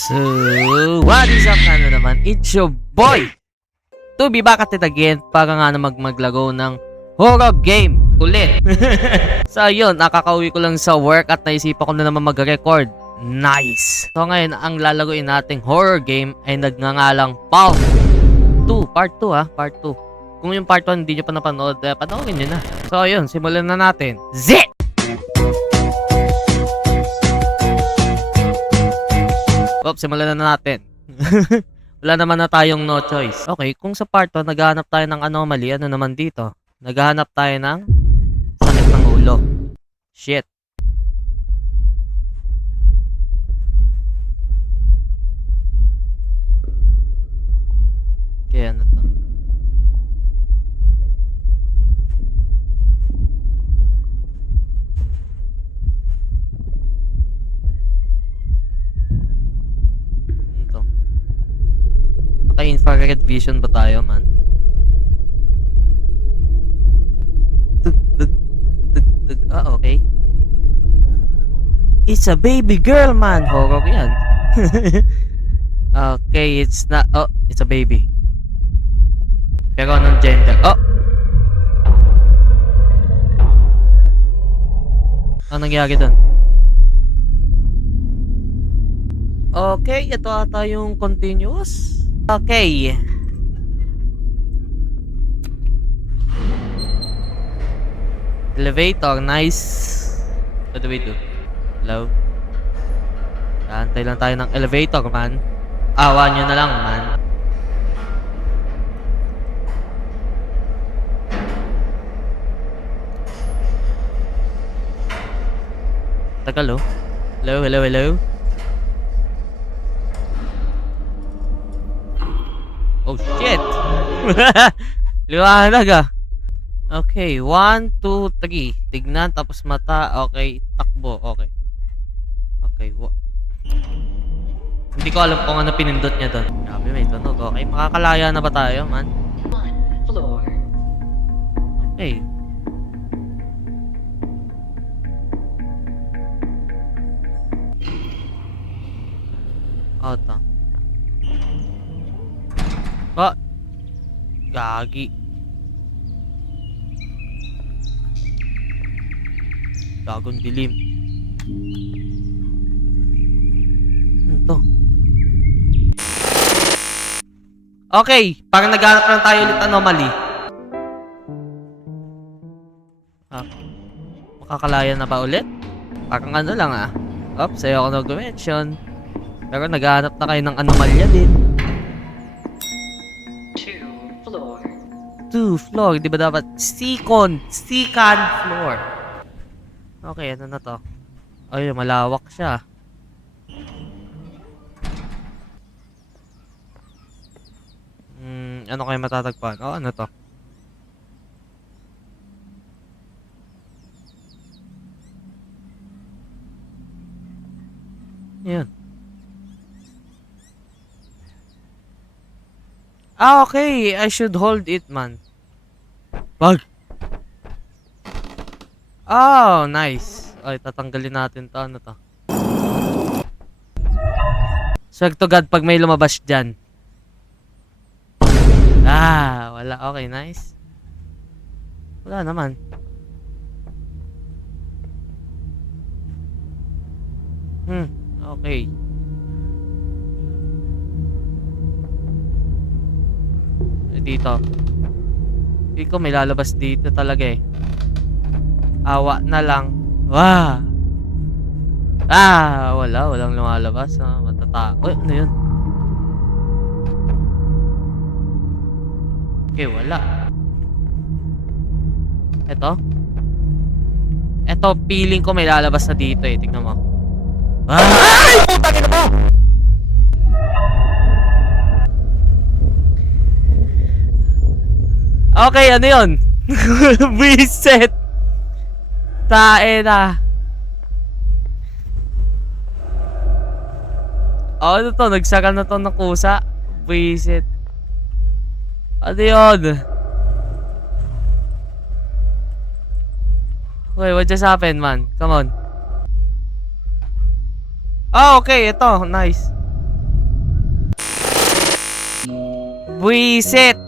So, what is up na naman? It's your boy! To be back at it again para nga na maglago ng horror game ulit. So, yun, nakakauwi ko lang sa work at naisipan ko na naman mag-record. Nice! So, ngayon, ang lalaguin nating horror game ay nagngangalang Palm 2. Part 2 ha, Part 2. Kung yung Part 1 hindi nyo pa napanood, panoorin nyo na. So, yun, simulan na natin. Zit! Oops, simulan na natin. Wala naman na tayong no choice. Okay, kung sa part 1 naghahanap tayo ng anomaly, ano naman dito? Naghahanap tayo ng sakit ng ulo. Shit. Kaya ano to? Naka-infrared vision ba tayo, man? Tug. Ah, okay. It's a baby girl, man. Horror yan. Okay, it's not... Oh, it's a baby. Pero anong gender? Oh! Anong nangyari dun? Okay, ito ata yung continuous. Okay. Elevator, nice. What do we do? Hello? Kaantay lang tayo ng elevator, man. Awa nyo na lang, man. Tagal, oh. Hello? Oh shit! Liwanag ah. Okay, 1, 2, 3. Tignan, tapos mata. Okay, takbo. Okay. Okay, hindi ko alam kung ano pinindot niya doon. Grabe, may tunog. Okay, makakalaya na ba tayo, man? Okay. Oh, ito. Oh! Gagi. Gagong dilim. Ano to? Okay, parang naghanap lang tayo ulit anomaly. Ah, makakalaya na ba ulit? Parang ano lang ah. Oops, ayaw ko nag-mention. Pero naghanap na kayo ng anomalya din. 2 floor, di ba dapat second floor? Okay, ano na to? Ay, malawak siya. Ano kayo matatagpuan? Oh, ano to? Yan. Ah, okay. I should hold it, man. Bug. Oh, nice. Ay, tatanggalin natin to. Ano to? Swag to God pag may lumabas dyan. Ah, wala. Okay, nice. Wala naman. Okay. Dito. Hindi ko may lalabas dito talaga eh. Awa na lang. Wah! Ah! Walang lumalabas. Uy, ano yun? Okay, wala. Ito, feeling ko may lalabas na dito eh. Tingnan mo. Ay! Putang ina mo! Okay, ano yun? Reset! Tae na. Oh, ano to? Nagsara na to ng kusa. Reset. Ano yun? Okay, what just happened, man? Come on. Ah, okay. Ito. Nice. Buisit!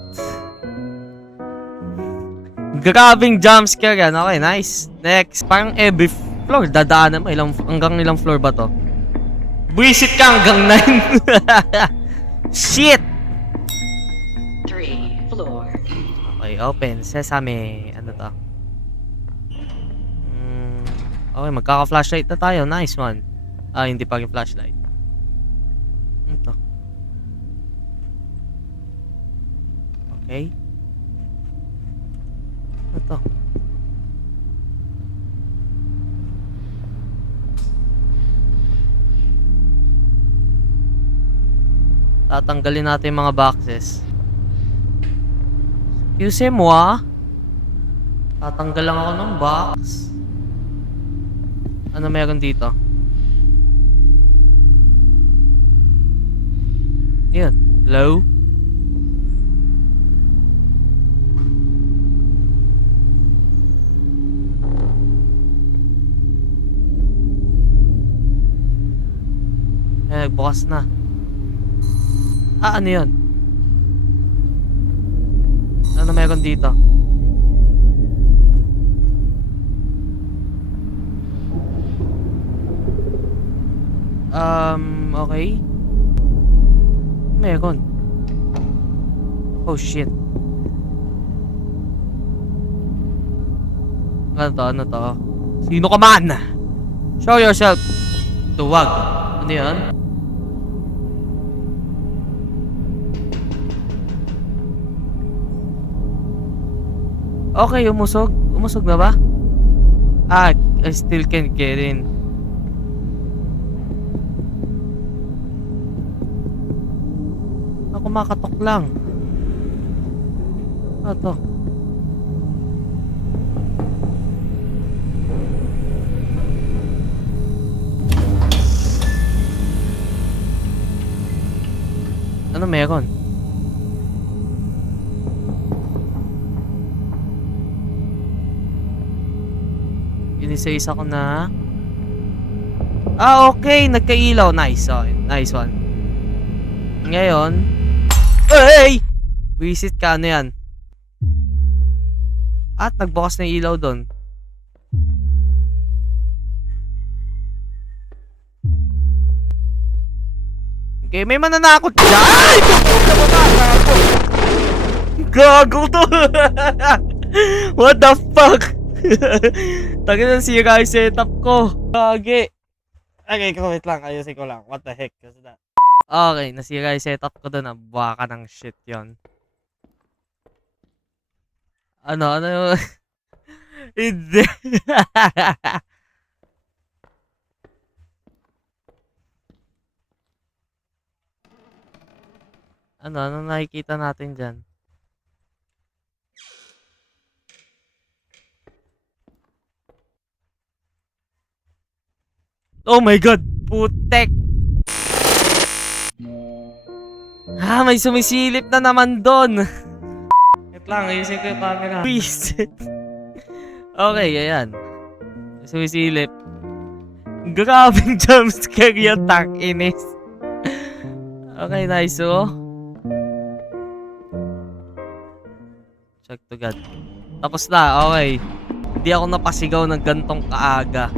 Grabing jumpscare yan. Okay, nice. Next. Parang every floor dadaanan mo. Hanggang ilang floor ba to? Buisit ka hanggang 9. Shit! 3 floor. Okay, open. Sesame. Ano to? Okay, magkaka-flashlight na tayo. Nice one. Ah, hindi pa yung flashlight. Ano to? Okay. Ano to? Tatanggalin natin yung mga boxes. Excuse-moi. Tatanggal lang ako ng box. Ano meron dito? Yan. Hello? Nagbukas na. Ah, ano yun? Ano meron dito? Okay. Meron. Oh, shit. Ano to? Ano to? Sino ka man? Show yourself. Tuwag. Ano yan? Okay, umusog. Umusog na ba? Ah, I still can't get in. Ako makatok lang. Ano to? Ano meron? Inisa-isa ko na. Ah, okay. Nagkailaw. Nice. Oh, nice one. Ngayon. Hey! Visit ka. Ano yan? At nagbukas na yung ilaw doon. Okay, may mananakot dyan! Ay! Gago to! What the fuck? Tagay na sira yung setup ko. Gagi. Okay, wait lang. Ayusin ko lang. What the heck is that? Okay, nasira yung setup ko doon. Baka ng shit yon. Ano yung... Hindi. Ano nakikita natin dyan? Oh my god! Putek! Ah, may sumisilip na naman doon! Wait lang, ayusin ko yung camera. Please! Okay, ayan. May sumisilip. Grabing jumpscare yung takinis. Okay, nice oh. Check to God. Tapos na, okay. Hindi ako napasigaw ng gantong kaaga.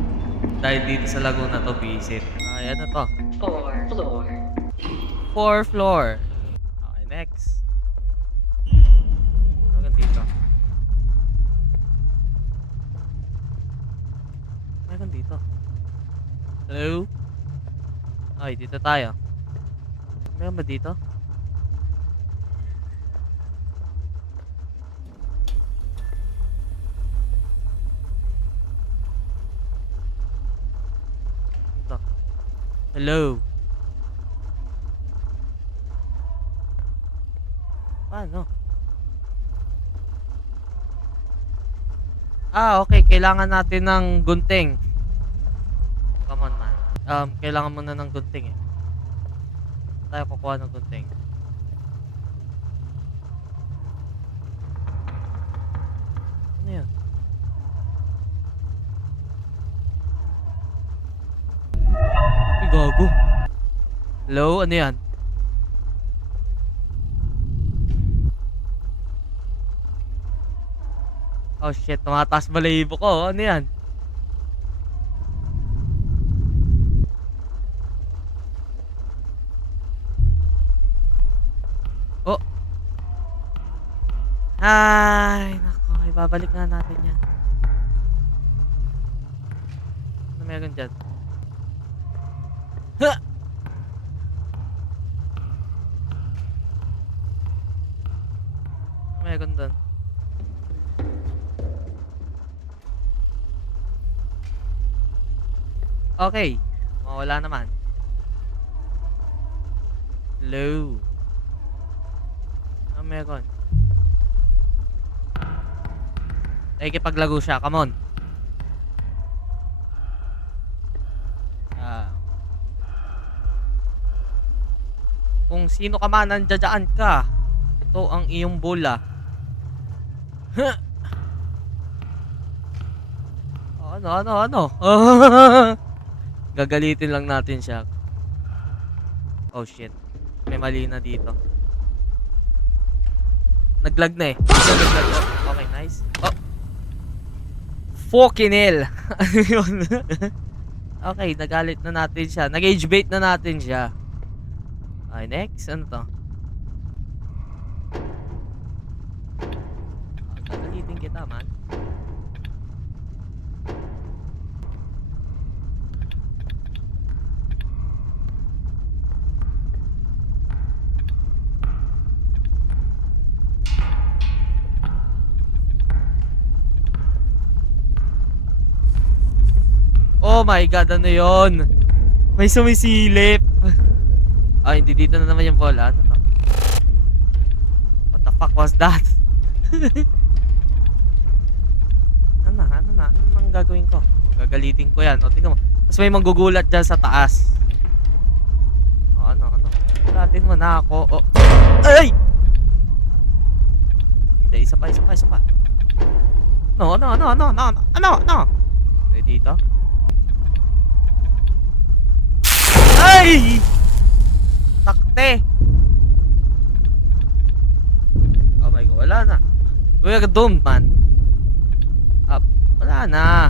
Dahil dito sa Laguna to visit. Ay, ano to? 4 floor. 4 floor. Okay, next. Hanggang dito. Hanggang dito. Hello? Okay, dito tayo. Meron ba dito? Ito. Hello? Paano? Ah, okay. Kailangan natin ng gunting. Come on, man. Kailangan muna ng gunting eh. Tayo kukuha ng gunting. Ano yan? Ay, gago. Hello? Ano yan? Oh shit, tumataas balahibo ko. Ano yan? Oh. Ay, nako. Ibabalik nga natin yan. Ano meron dyan? Ha! Ano meron doon? Okay. Mawala naman. Hello. Ano meron? Nakikipaglago siya. Come on. Kung sino ka man, nandiyan ka. Ito ang iyong bola. Huh. Ano? Gagalitin lang natin siya. Oh shit. May mali na dito. Naglag na eh. Naglag. Okay, nice. Oh. Fucking hell. Ano yun? Okay, nagalit na natin siya. Nag-age bait na natin siya. Okay, next. Ano to? Gagalitin kita, man. Oh my god, ano yun? May sumisilip. Ay, hindi dito na naman yung bola. Ano to? What the fuck was that? Ano nang gagawin ko? Gagalitin ko yan. O, tingnan mo. Tapos may manggugulat dyan sa taas. O, ano? Gulatin mo na ako. O. Ay! Hindi, isa pa. No. Okay, dito. Ay! Takte! Oh my god, wala na. We're doomed, man. Wala na.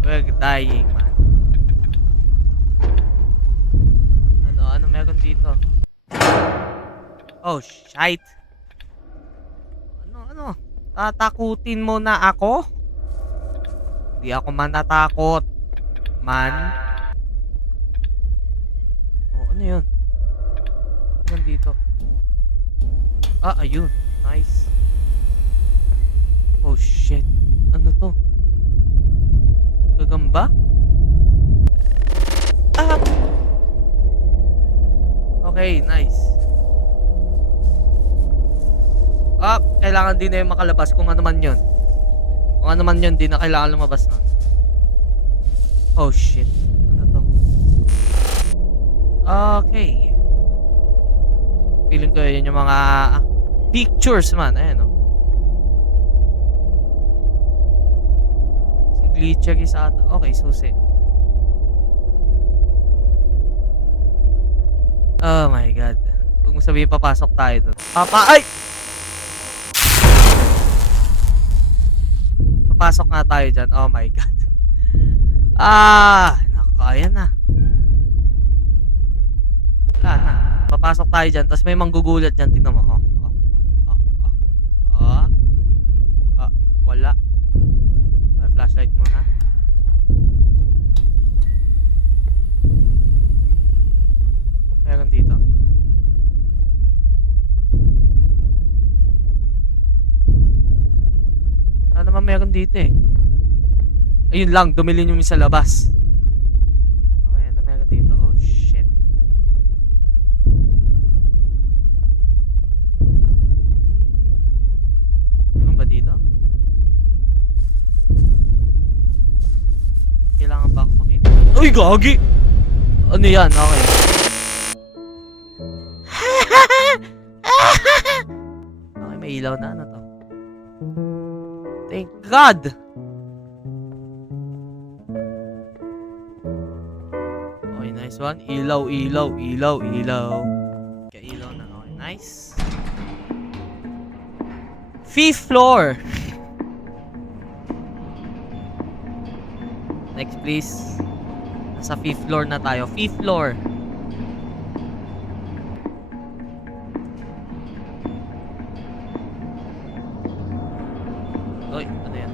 We're dying, man. Ano meron dito? Oh, shit. Ano? Tatakutin mo na ako? Hindi ako man natakot. Man. Ano yun? Ano dito? Ayun. Nice. Oh shit. Ano to? Gagamba? Okay, nice. Kailangan din na yung makalabas kung ano man yun. Kung ano man yun, di na kailangan lumabas nun. Oh shit. Ano to? Okay. Feeling ko yun yung mga pictures man. Ayan o. Si glitcher is ata. Okay, susi. Oh my god. Huwag mo sabihin papasok tayo doon. Ay! Papasok nga tayo dyan. Oh my god. Nakakaya na. Wala na. Papasok tayo dyan. Tapos may manggugulat dyan. Tingnan mo. Wala. May flashlight muna. Meron dito. Ano naman meron dito eh. Ayun lang. Dumilin yung sa labas. Okay. Ano meron dito? Oh shit. Meron ba dito? Kailangan ba ako makita? Uy, gagi! Ano yan? Okay. Okay, may ilaw na. Ano to? Thank God! Okay, nice one. Ilaw. Okay, ilaw na. Okay, nice. 5th floor! Next please. Nasa 5th floor na tayo. 5th floor. Uy, ano yan?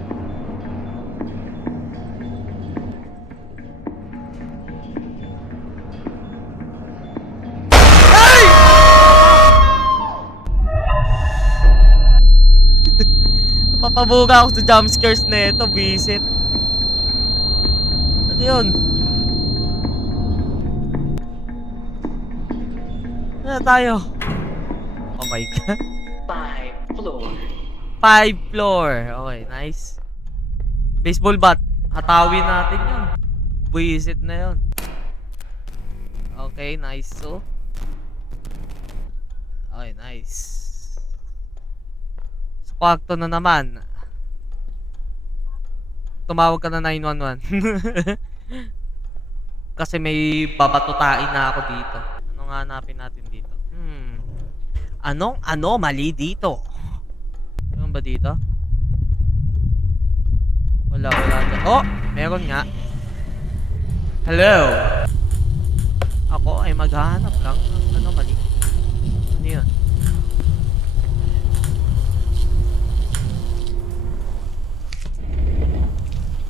Papabuga ako sa jumpscares na ito, visit. Ano yun? Ano na tayo? Oh my god. 5 floor. 5 floor. Okay, nice. Baseball bat. Hatawin natin yun. Visit na yun. Okay, nice. So. Okay, nice. Kwarto na naman. Tumawag ka na 911. Kasi may babatutain na ako dito. Ano nga hanapin natin dito? Anong anomaly dito? Meron ba dito? Wala dyan. Oh! Meron nga. Hello! Ako ay maghahanap lang ng anomaly. Ano yun?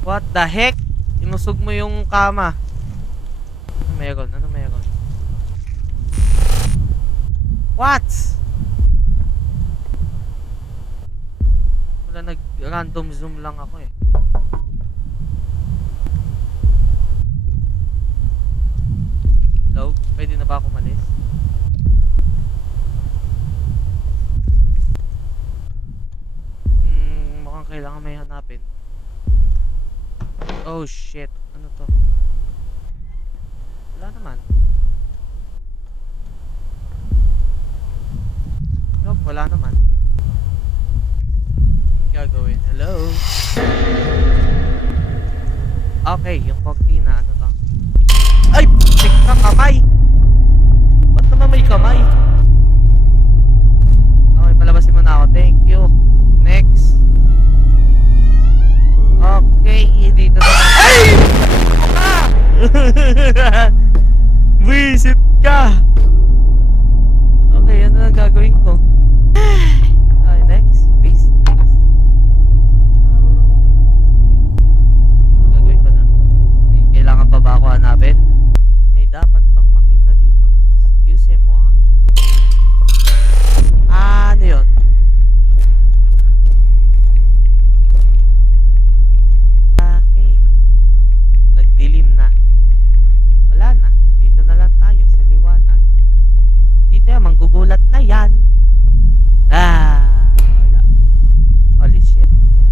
What the heck? Inusog mo yung kama. Ano meron? Ano meron? What? Wala, nag-random zoom lang ako eh. Hello? Pwede na ba ako malis? Mukhang kailangan may hanapin. Oh shit, ano to? Wala naman. Nope, wala naman. Anong gagawin? Hello? Okay, yung cortina, ano to? Ay! Tik na kamay! Ba't naman may kamay? Okay, palabasin mo na ako. Thank you. Next. Okay, dito na. Ay! Ah! Visit ka! Okay, ano na gagawin ko? Okay, next. Please, next. Gagawin ko na. Okay, kailangan pa ba ako hanapin? May dapat bang makita dito? Excuse mo ha? Ano yun? Okay. Nagdilim na. Wala na. Dito na lang tayo sa liwanag. Dito yan, manggugulat na yan. Wala. Holy shit. Ayan.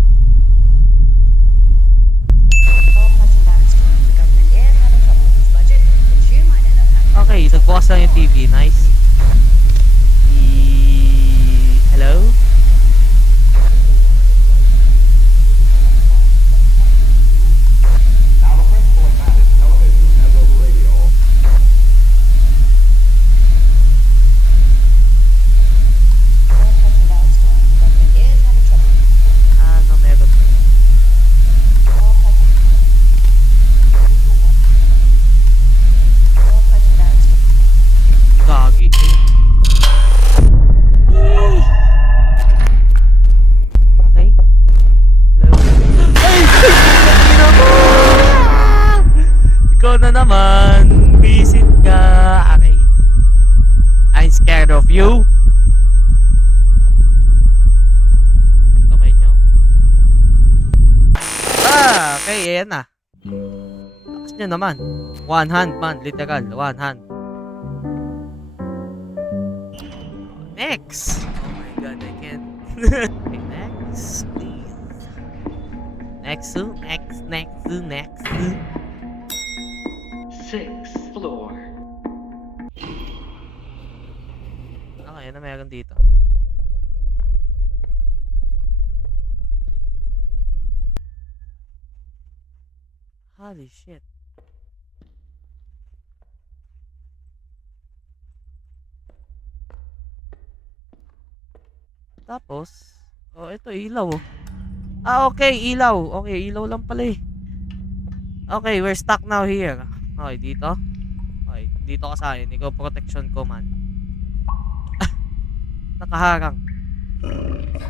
All passengers from the government is having trouble with its budget, which you might end up having. Okay, nagbukas lang yung TV. Nice. Hello? Now, the principal advantage television has over radio. All passengers from the government is having trouble. Ano meron? All passengers. Gagi. Okay. Hello? Ay! Tangina mo! Ikaw na naman. Visit ka. Okay. I'm scared of you. Kamay nyo. Okay. Ayan na. Lakas nyo naman. One hand man. Literal. One hand. Next! Oh my god, I can't. Okay, next, please. Next, next. 6th floor. Okay, ano meron dito? Holy shit. Tapos, ito ilaw oh. Okay, ilaw. Okay, ilaw lang pala eh. Okay, we're stuck now here. Okay, dito. Okay, dito ka sa akin. Ikaw protection ko man. Nakaharang.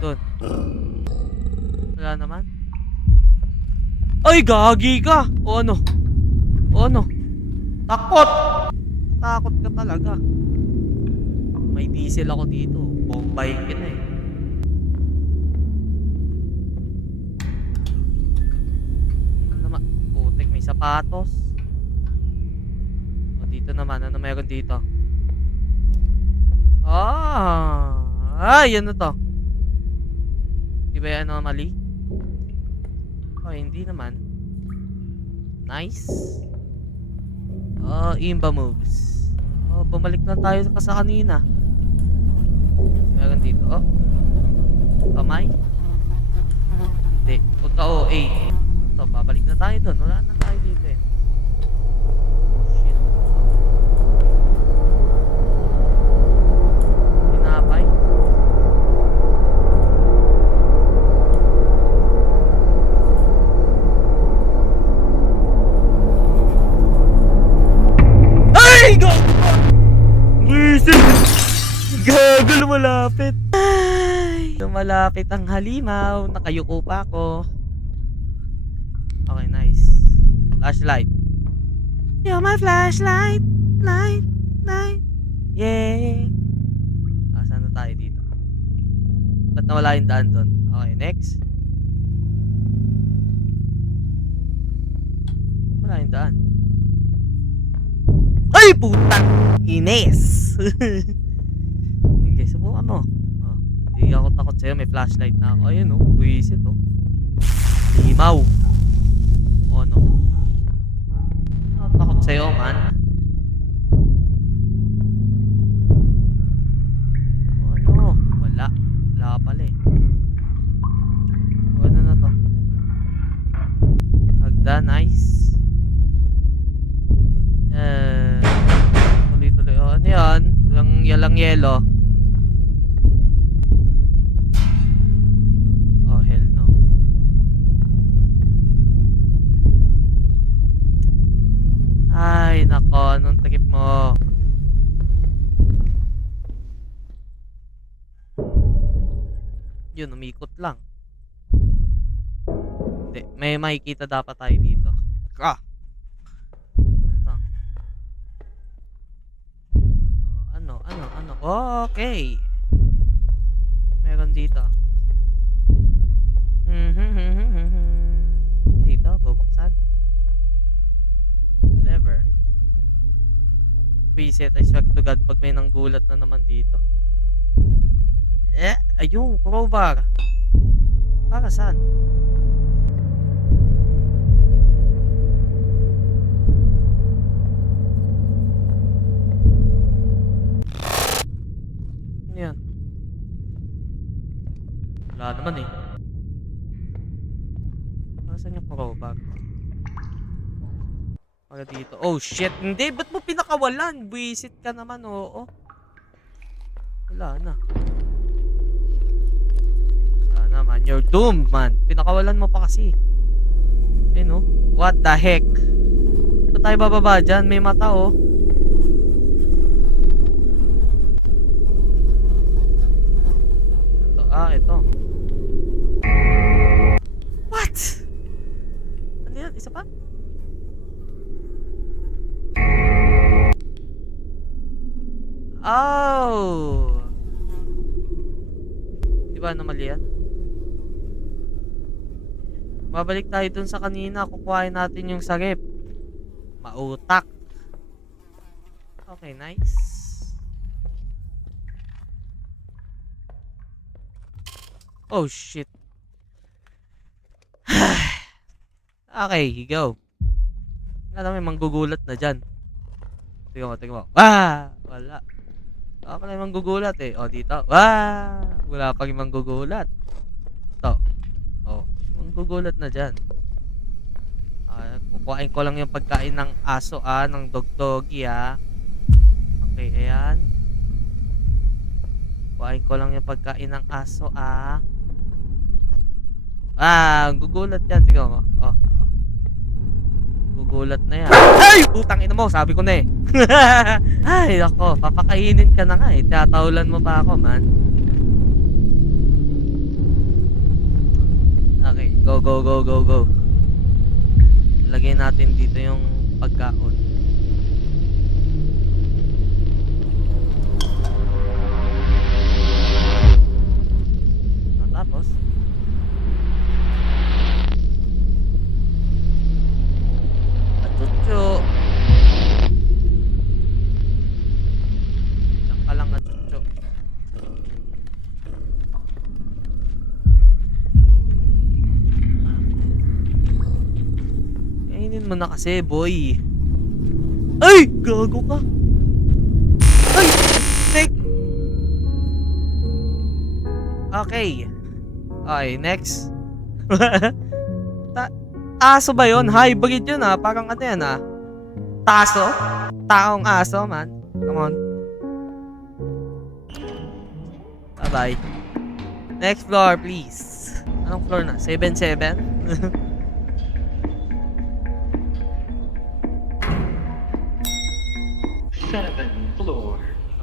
Doon. Wala naman. Ay, gagi ka! O ano? O ano? Takot! Takot ka talaga. May diesel ako dito. Bombayin ka na eh. Ano naman? Putik, may sapatos. O, dito naman. Ano meron dito? Ay, ano to? Di ba yan anomaly? Oh, hindi naman. Nice. Oh, imba moves. Oh, bumalik lang tayo sa kanina. Meron dito. Oh. Kamay. Hindi. Huwag ka OA. Ito, babalik na tayo doon. Wala na tayo dito eh. Shit. Pinapay. Ay! Go! Whistle! Gago, lumalapit. Ay! Lumalapit ang halimaw. Nakayuko pa ako. Okay, nice. Flashlight. You're my flashlight. Light, light. Yeah. Saan na tayo dito? Ba't nawala yung daan doon? Okay, next. Wala yung daan. Ay, putang Ines! Okay, subukan mo. Oh, hindi ako takot sa'yo. May flashlight na ako. Ayun oh, buwisit oh. Limaw. Oh no. Ako takot sa'yo, man. Oh no. Wala. Wala pala eh. Oh, ano na to? Agda, nice. Tuloy-tuloy. Oh, ano yan? Yalang yelo. Oh, hell no. Ay, nako. Anong takip mo? Yun, umikot lang. Hindi. May makikita dapat tayo dito. Ka! Ano? Okay. Meron dito. Dito, bubuksan. Lever. Reset, I swear to God, pag may nanggulat na naman dito. Ayun, crowbar. Para saan? Yan. Wala naman eh. Nasaan yung crowbar? Para dito. Oh shit! Hindi! Ba't mo pinakawalan? Buisit ka naman, oo. Wala na. Wala naman. You're doomed, man. Pinakawalan mo pa kasi. Eh no? What the heck? Saan tayo bababa dyan? May mata oh. Ito. What? Ano yan? Isa pa? Oh! Diba ano mali yan? Babalik tayo dun sa kanina. Kukuhain natin yung sagip. Mautak. Okay, nice. Oh shit. Okay, go. Alam mo, manggugulat na dyan. Tingnan mo. Wala. Wala pala yung manggugulat eh. O, dito. Wala pang yung manggugulat. Ito. O, manggugulat na dyan. Kukuhain ko lang yung pagkain ng aso ng dog-doggy Okay, ayan. Kuhain ko lang yung pagkain ng aso gugulat yan. Tingnan mo. magugulat na yan. Ay! Putang ina mo, sabi ko na eh. Ay, ako, papakainin ka na nga eh. Tiyatahulan mo pa ako, man. Okay, go, go, go, go, go. Lagay natin dito yung pagkaon. Tapos Atutyo. Diyan ka lang, atutyo. Kainin mo na kasi, boy. Ay! Gago ka. Ay! Tek! Okay. Okay, next. Aso ba yun? Hybrid yun ah. Parang ano yan ah. Taso? Taong aso, man. Come on. Bye-bye. Next floor, please. Anong floor na? 7-7?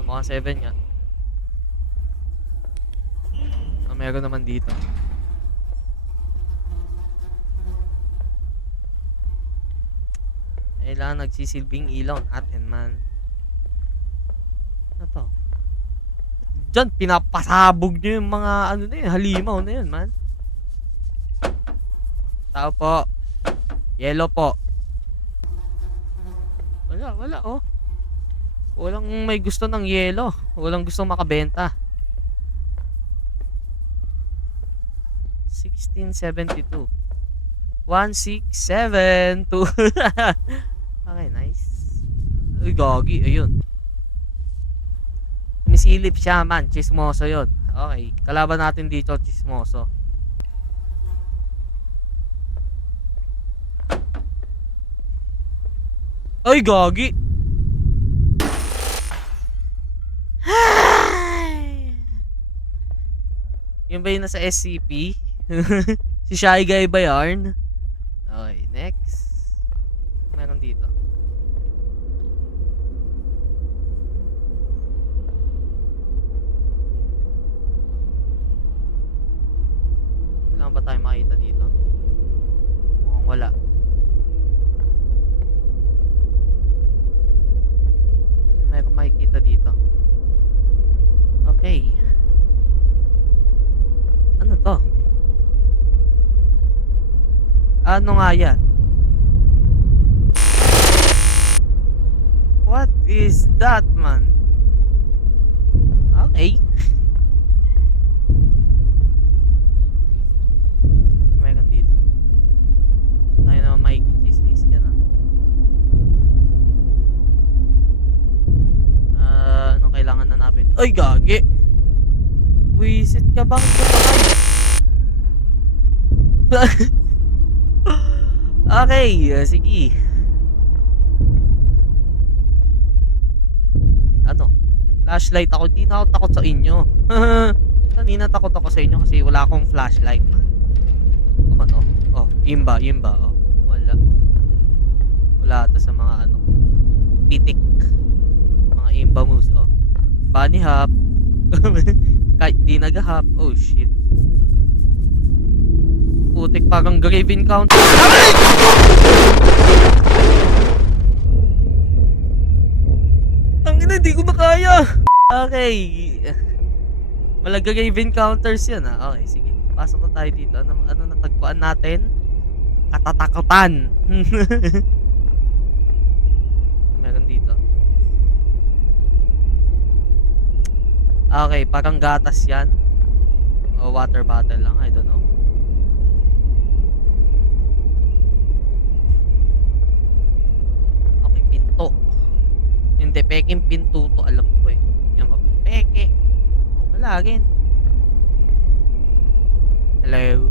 Mukhang 7 nga. Meron naman dito. Kailangan nagsisilbing ilaw natin, man. Ano to? Diyan, pinapasabog nyo yung mga ano na yun, halimaw na yun, man. Tao po. Yellow po. Wala, oh. Walang may gusto ng yellow. Walang gustong makabenta. 1672. 1672. Okay, nice. Uy, gagi. Ayun. Sumisilip siya, man. Chismoso yun. Okay. Kalaban natin dito, chismoso. Ay, gagi. Yun ba yung nasa SCP? Si Shy Guy ba yarn? Okay, next. Meron dito. Kailangan ba tayo makita dito? Mukhang wala. Meron makikita dito. Okay. Ano to? Ano nga yan? What is that, man? Okay. Meron dito. Tayo naman makikichismis ka na. Ano kailangan na natin? Ay, gagi! Wisit ka, bakit ka pa kayo? Okay, sige. Ano? May flashlight ako. Hindi na ako takot sa inyo. Kanina takot ako sa inyo kasi wala akong flashlight, man. Come on, oh. Oh, imba, oh. Wala ata sa mga ano. Titik. Mga imba moves, oh. Bunny hop. Kahit di nag-hop. Oh, shit. Putik, parang grave encounter. Ang ina, hindi ko makaya. Okay. Malaga grave encounters yan ah. Okay, sige. Pasok na tayo dito. Ano natagpuan natin? Katatakutan. Meron dito. Okay, parang gatas yan. O water bottle lang, I don't know. Pinto. Hindi, peking pinto to. Alam ko eh. Yan ba? Peke. Wala again. Hello.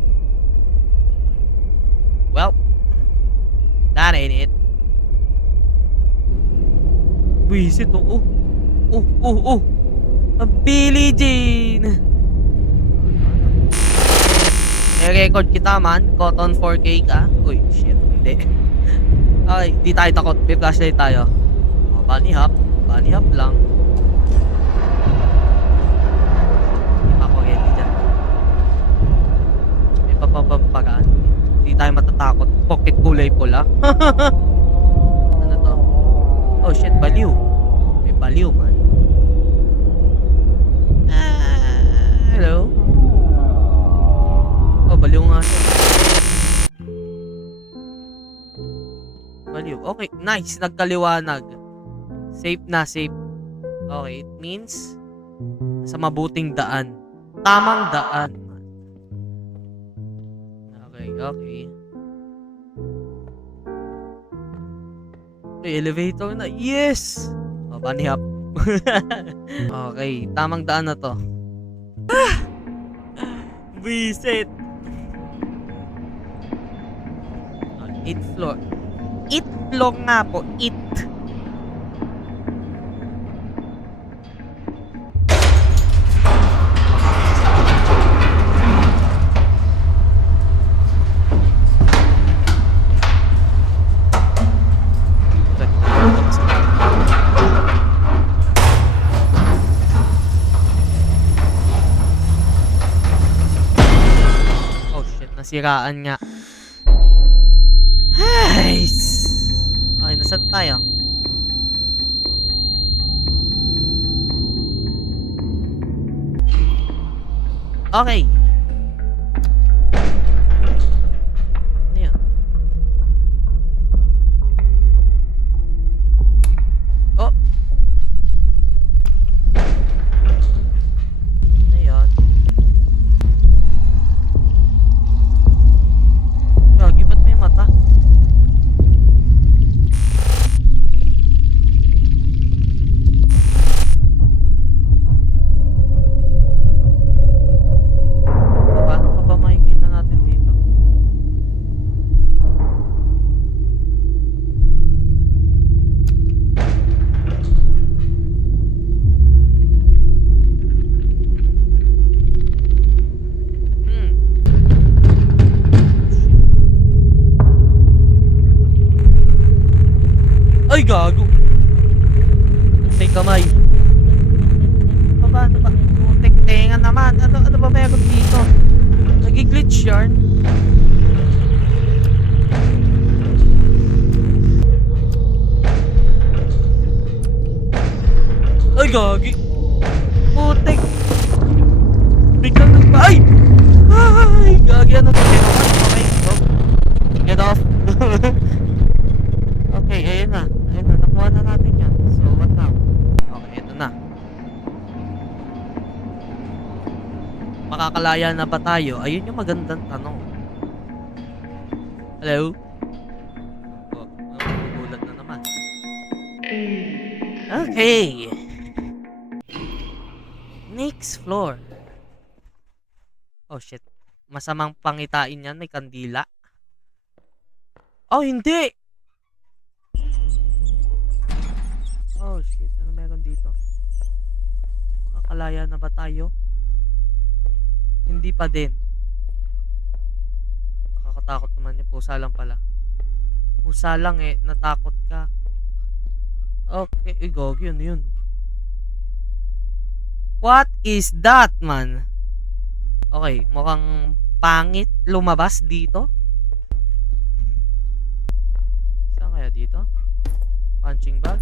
Well, that ain't it. Wisit oh. Oh. A Billie Jean. May record kita, man. Cotton 4K ka. Uy, shit. Hindi. Okay, di tayo takot. May flashlight tayo. Oh, bunny hop. Bunny hop lang. Hindi pa ako ready dyan. May papampagaan. Hindi tayo matatakot. Pocket kulay pula. Ano to? Oh shit, baliw. May baliw man. Hello? Oh, baliw nga siya. Baliw. Okay, nice. Nagkaliwanag. Safe na, safe. Okay, it means sa mabuting daan. Tamang daan. Okay, okay. May elevator na. Yes! Oh, bunny hop. Okay, tamang daan na to. Visit! 8th floor. 8th floor nga po. 8th. Oh shit, nasiraan nga. Nice! Okay, nasaan tayo? Okay. Ano yun? Oh! Ano yun? Gagi, ba't may mata? Paano pa ba makikita natin dito? Ay, gago! May kamay. Paano ba? Putek tenga naman. Ano ba meron dito? Nag-glitch yarn. Ay, gagi! Putek! Biglang nagpa... Ay! Ay! Gagi, ano ba? Okay, go. Get off. Okay, ayun na. Ayun na, nakuha na natin yan. So, what now? Okay, ito na. Makakalaya na ba tayo? Ayun yung magandang tanong. Hello? Oh, nagugulat na naman. Okay. Next floor. Oh shit. Masamang pangitain yan, may kandila. Oh, hindi! Oh shit, ano meron dito? Makakalaya na ba tayo? Hindi pa din. Nakakatakot naman yung pusa lang pala. Pusa lang eh, natakot ka. Okay, gogi, yun yun. What is that, man? Okay, mukhang pangit lumabas dito. Saan kaya dito? Punching bag?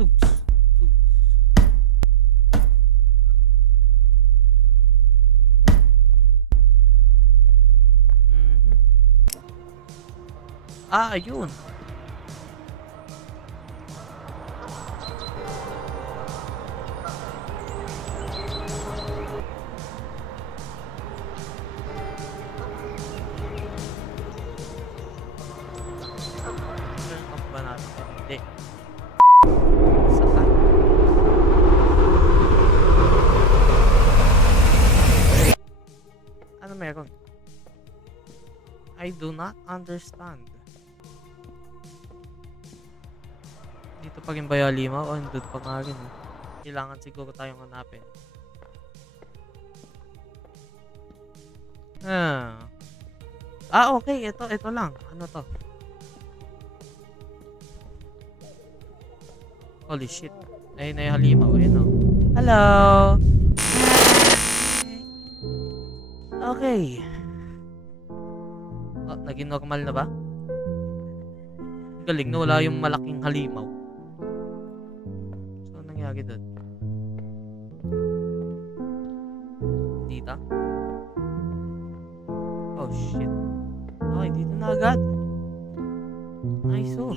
Tugs. Tugs. Ah, ayun. Turn off ba natin? Hindi. Saka. Ano meron? I do not understand. Dito pa rin ba yung lima? O andun pa nga rin eh. Kailangan siguro tayong hanapin. Ah, okay. Ito lang. Ano to? Holy shit. Ayun na yung halimaw. Ayun o. Hello! Okay. Oh, naging normal na ba? Galing na wala yung malaking halimaw. So, anong nangyari doon? Dito? Oh, shit. Okay, dito na agad. Nice, oh.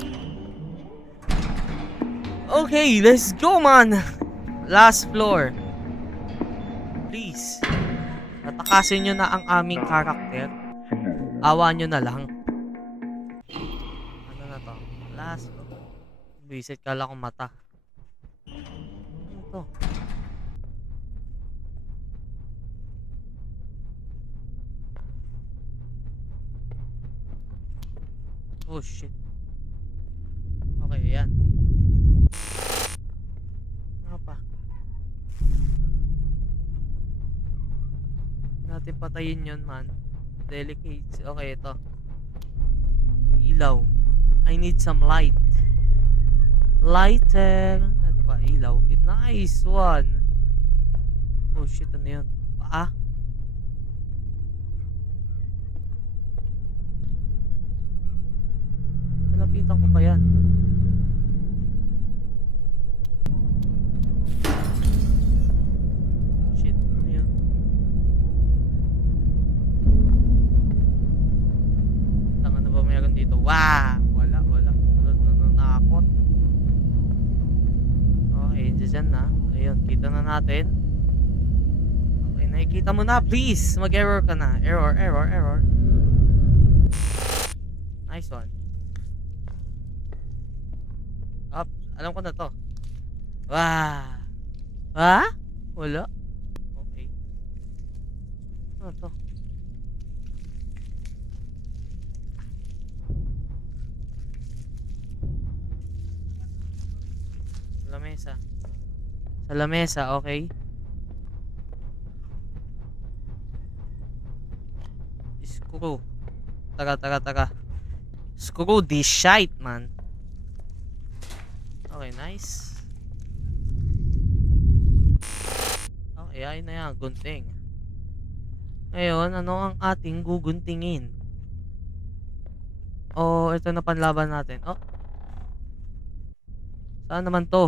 Okay, let's go, man! Last floor. Please. Tatakasin nyo na ang aming karakter. Awa nyo na lang. Ano na to? Last floor. Visit kala ko mata. Ano to? Oh shit. Okay, yan. Ano pa? Natin patayin yun, man. Delicates. Okay, ito. Ilaw. I need some light. Lighter. Ito pa, ilaw. Nice one. Oh shit, ano yun? Paa? Nalapitan ko pa yan. Shit, ano yun? Tanga na ba meron dito? Wala. Nakakot. Okay, dyan na. Ayun, kita na natin. Okay, nakikita mo na. Please, mag-error ka na. Error. Nice one. Up, alam ko na to. Ha? Wala. Okay. Ano to? Sa lamesa, okay. Screw. Taga. Screw this shite, man. Okay, nice. Okay, ayun na yan. Gunting. Ngayon, ano ang ating guguntingin? Oh, ito na panlaban natin. Oh. Saan naman to?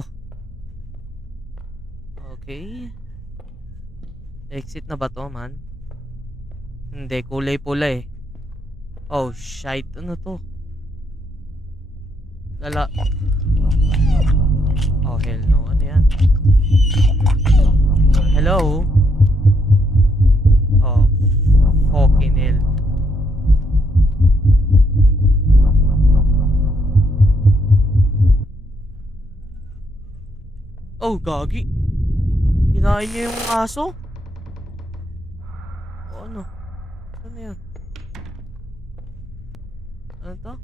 Okay. Exit na ba to, man? Hindi, kulay-pula eh. Oh, shite. Ano to? Lala. Oh, hell no. Ano yan? Hello? Oh. Fucking hell. Oh, gagi. Kinain niya yung aso? O ano? Ano yan? Ano to?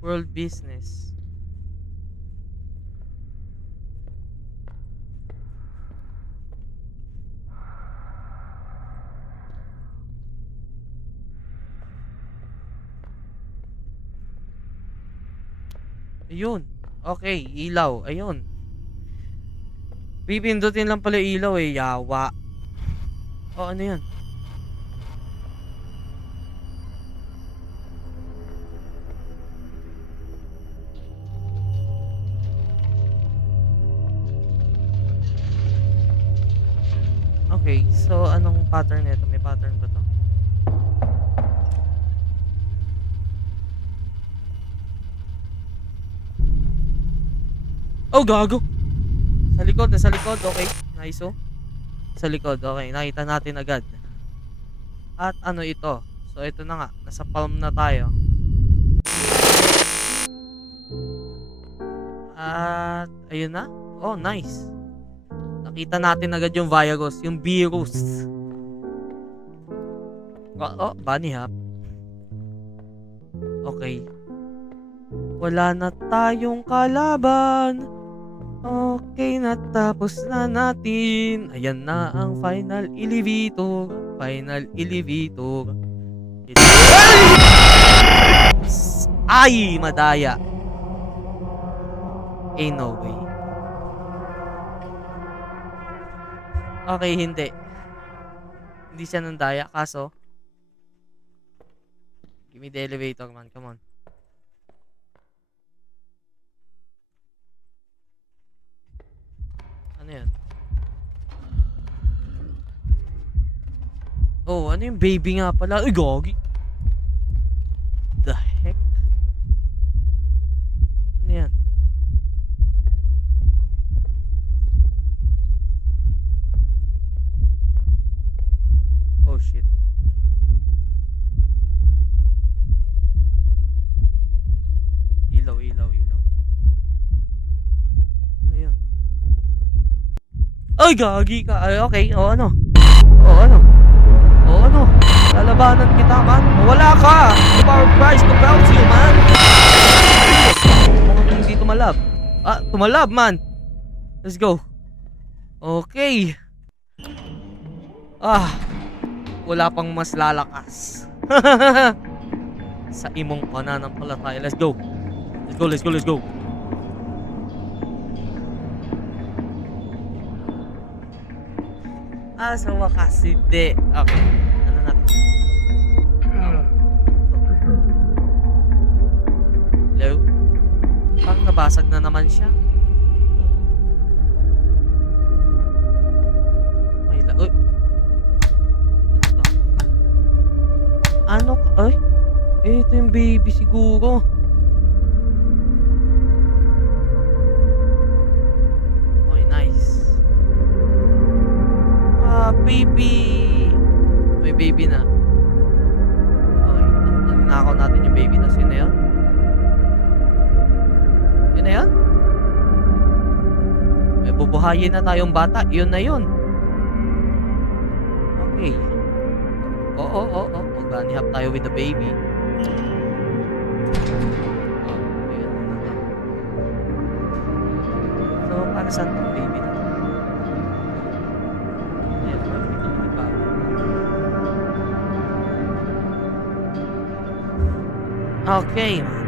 World business. Ayun. Okay, ilaw. Ayun. Pipindutin lang pala ilaw eh. Yawa. Oh, ano yan? Okay, so anong pattern nito? May pattern ba to? Oh, gago! Sa likod, okay. Nice, oh. Sa likod, okay. Nakita natin agad. At ano ito? So, ito na nga. Nasa palm na tayo. At, ayun na. Oh, nice. Nakita natin agad yung virus. Yung virus. Oh, bunny hop. Okay. Wala na tayong kalaban. Okay, natapos na natin. Ayan na ang final elevator. Ay, madaya. Ain't no way. Okay, hindi. Hindi siya nandaya, kaso give me the elevator, man. Come on. Ano yan? Oh, ano yung baby nga pala? Uy, gogi. The heck? Ano yan? Oh, shit. Ilaw, ilaw, ilaw. Ayun. Ay, gagi ka. Ay, okay. O, ano? O, ano? O, ano? Lalabanan kita, man. Wala ka! The power price compels you, man. Mukhang hindi tumalab. Ah, tumalab, man. Let's go. Okay. Ah, wala pang mas lalakas. Sa imong pananampalataya. Let's go. Let's go, let's go, let's go. Ah, sa wakas, hindi. Okay. Ano na to? Hello? Parang nabasag na naman siya. May uy. Ano to? Ano ka? Ay? Eh, ito yung baby siguro. Okay, nice. Ah, baby. May baby na. Okay, nakaw natin yung baby na. Yun na yun? Yun na yun? May bubuhayin na tayong bata. Yun na yun. Okay. Oo. Maghanihap tayo with the baby. Oh, ayun na to. So, para saan tong baby na to? Ayan, nakikita mo yung bago. Okay, man.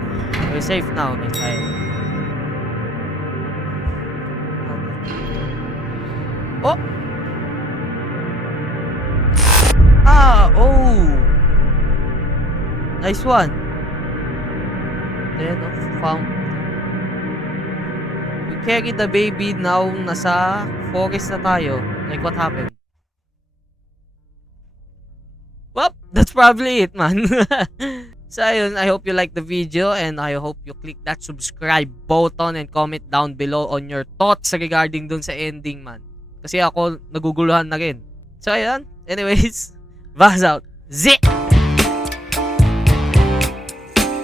We're safe now, my child. Oh! Ah! Oh! Nice one. Then, found. We carry the baby now. Nasa forest na tayo. Like, what happened? Well, that's probably it, man. So, ayun, I hope you like the video and I hope you click that subscribe button and comment down below on your thoughts regarding dun sa ending, man. Kasi ako, naguguluhan na rin. So, ayun. Anyways, Vaz out. Zip!